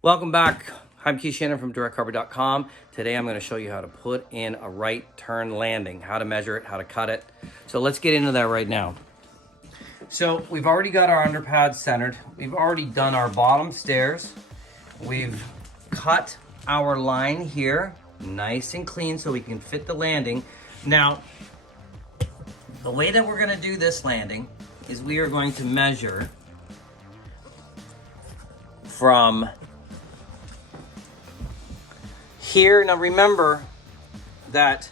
Welcome back. I'm Keith Shannon from directcarpet.com. Today I'm going to show you how to put in a right turn landing, how to measure it, how to cut it. So let's get into that right now. So we've already got our underpad centered. We've already done our bottom stairs. We've cut our line here nice and clean so we can fit the landing. Now, the way that we're going to do this landing is we are going to measure from here. Now remember that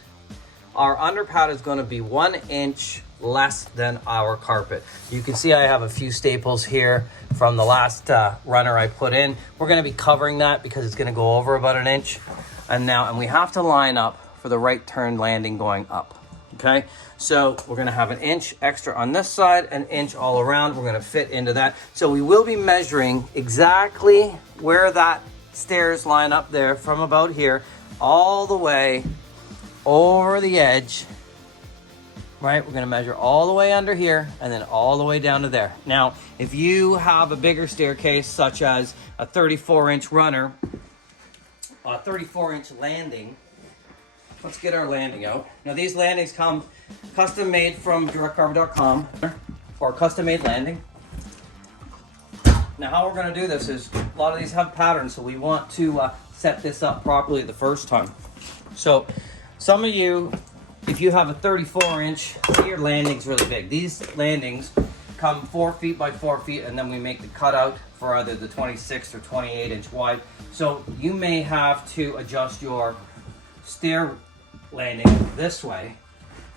our underpad is going to be 1 inch less than our carpet. You can see I have a few staples here from the last runner I put in. We're going to be covering that because it's going to go over about 1 inch. And we have to line up for the right turn landing going up. Okay, so we're going to have 1 inch extra on this side, 1 inch all around. We're going to fit into that. So we will be measuring exactly where that stairs line up there from about here all the way over the edge. Right, we're going to measure all the way under here and then all the way down to there. Now, if you have a bigger staircase, such as a 34-inch runner, a 34-inch landing, let's get our landing out. Now, these landings come custom made from directcarpet.com, or custom made landing. Now, how we're going to do this is a lot of these have patterns, so we want to set this up properly the first time. So, some of you, if you have a 34-inch, your landing's really big. These landings come 4 feet by 4 feet, and then we make the cutout for either the 26 or 28-inch wide. So you may have to adjust your stair landing this way,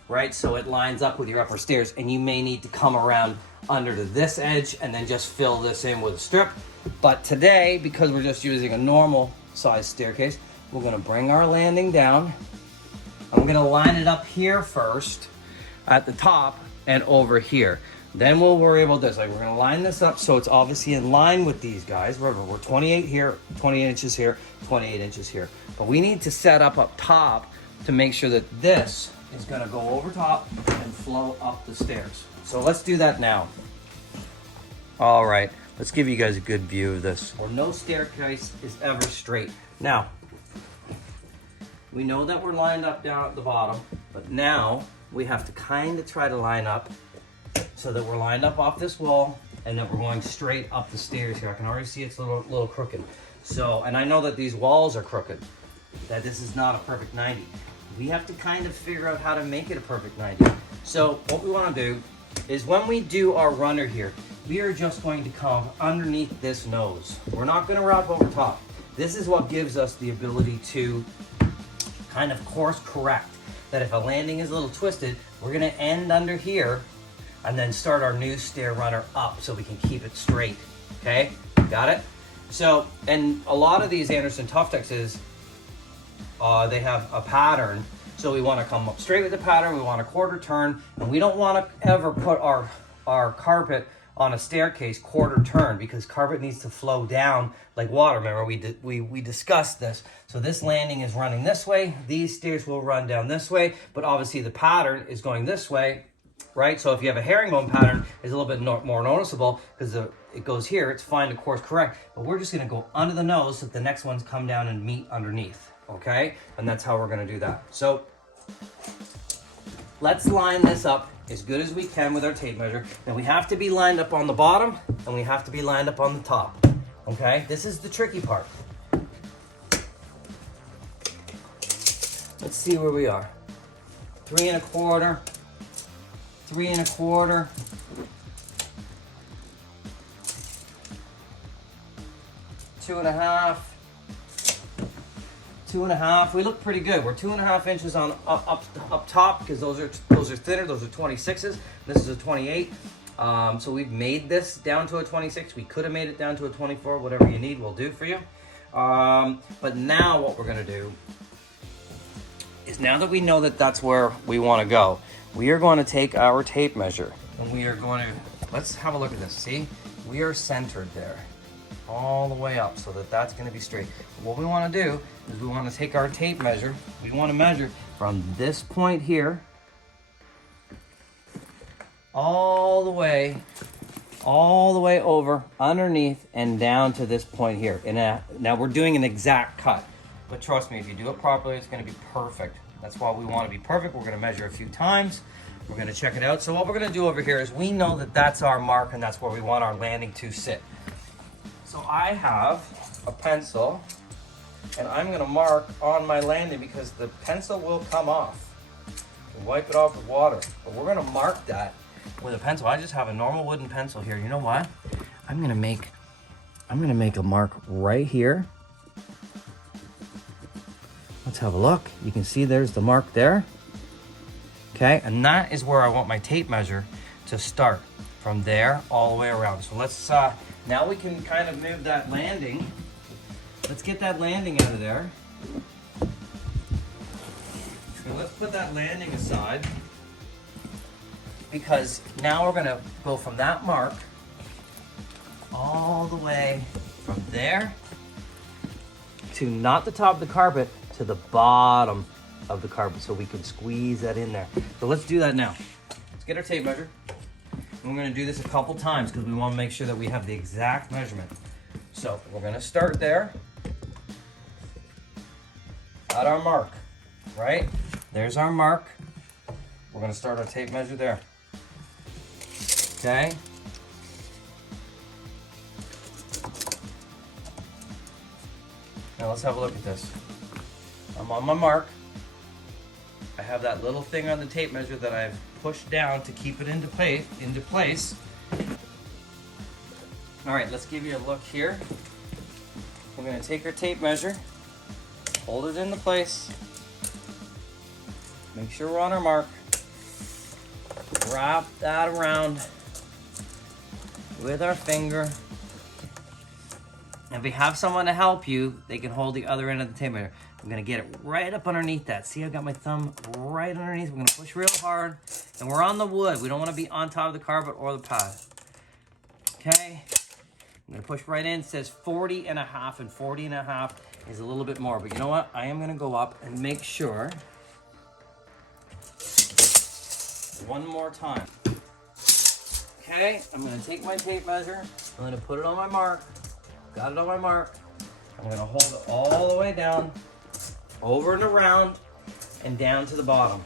right? So it lines up with your upper stairs, and you may need to come around under to this edge and then just fill this in with a strip. But today, because we're just using a normal size staircase, we're gonna bring our landing down. I'm gonna line it up here first at the top and over here. Then we'll worry about this. Like, we're gonna line this up so it's obviously in line with these guys. Remember, we're 28 here, 28 inches here, 28 inches here. But we need to set up top to make sure that this is gonna go over top and flow up the stairs. So let's do that now. All right, let's give you guys a good view of this. Or no staircase is ever straight. Now, we know that we're lined up down at the bottom, but now we have to kind of try to line up so that we're lined up off this wall and that we're going straight up the stairs here. I can already see it's a little crooked. So, and I know that these walls are crooked, that this is not a perfect 90. We have to kind of figure out how to make it a perfect 90. So what we want to do is when we do our runner here, we are just going to come underneath this nose. We're not going to wrap over top. This is what gives us the ability to kind of course correct, that if a landing is a little twisted, we're going to end under here and then start our new stair runner up so we can keep it straight. Okay, got it? So, and a lot of these Anderson Tuftexes, they have a pattern, so we want to come up straight with the pattern. We want a quarter turn, and we don't want to ever put our carpet on a staircase quarter turn, because carpet needs to flow down like water. Remember, we discussed this. So this landing is running this way. These stairs will run down this way, but obviously the pattern is going this way, right? So if you have a herringbone pattern, it's a little bit more noticeable because it goes here. It's fine to course correct, but we're just going to go under the nose so that the next ones come down and meet underneath, okay? And that's how we're going to do that. So let's line this up as good as we can with our tape measure. And we have to be lined up on the bottom and we have to be lined up on the top. Okay, this is the tricky part. Let's see where we are. 3 1/4, 3 1/4, 2 1/2, 2 1/2. We look pretty good. We're 2 1/2 inches on up top because those are thinner. Those are 26s. This is a 28. So we've made this down to a 26. We could have made it down to a 24. Whatever you need, we'll do for you. But now what we're gonna do is, now that we know that that's where we want to go, we are going to take our tape measure and we are going to, let's have a look at this. See, we are centered there all the way up so that that's going to be straight. But what we want to do is we want to take our tape measure. We want to measure from this point here all the way all the way over, underneath, and down to this point here. And now we're doing an exact cut. But trust me, if you do it properly, it's gonna be perfect. That's why we wanna be perfect. We're gonna measure a few times. We're gonna check it out. So what we're gonna do over here is we know that that's our mark and that's where we want our landing to sit. So I have a pencil and I'm gonna mark on my landing because the pencil will come off. We'll wipe it off with water, but we're gonna mark that with a pencil. I just have a normal wooden pencil here. You know what? I'm gonna make a mark right here. Let's have a look. You can see there's the mark there. Okay, and that is where I want my tape measure to start, from there all the way around. So let's, now we can kind of move that landing. Let's get that landing out of there. So let's put that landing aside, because now we're gonna go from that mark all the way from there to not the top of the carpet, to the bottom of the carpet, so we can squeeze that in there. So let's do that now. Let's get our tape measure. And we're gonna do this a couple times because we wanna make sure that we have the exact measurement. So we're gonna start there at our mark, right? There's our mark. We're gonna start our tape measure there. Okay? Now let's have a look at this. I'm on my mark. I have that little thing on the tape measure that I've pushed down to keep it into place. All right, let's give you a look here. We're gonna take our tape measure, hold it into place, make sure we're on our mark, wrap that around with our finger. If we have someone to help you, they can hold the other end of the tape measure. I'm gonna get it right up underneath that. See, I've got my thumb right underneath. We're gonna push real hard, and we're on the wood. We don't wanna be on top of the carpet or the pad. Okay, I'm gonna push right in. It says 40 and a half, and 40 and a half is a little bit more, but you know what? I am gonna go up and make sure. One more time. Okay, I'm gonna take my tape measure. I'm gonna put it on my mark. Got it on my mark. I'm gonna hold it all the way down, over and around, and down to the bottom.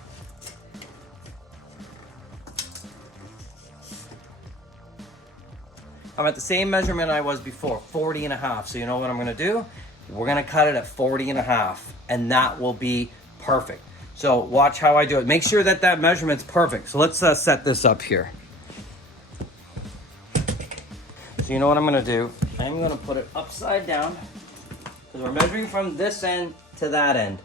I'm at the same measurement I was before, 40 and a half. So you know what I'm gonna do? We're gonna cut it at 40 and a half, and that will be perfect. So watch how I do it. Make sure that that measurement's perfect. So let's set this up here. So you know what I'm gonna do? I'm gonna put it upside down, because we're measuring from this end to that end.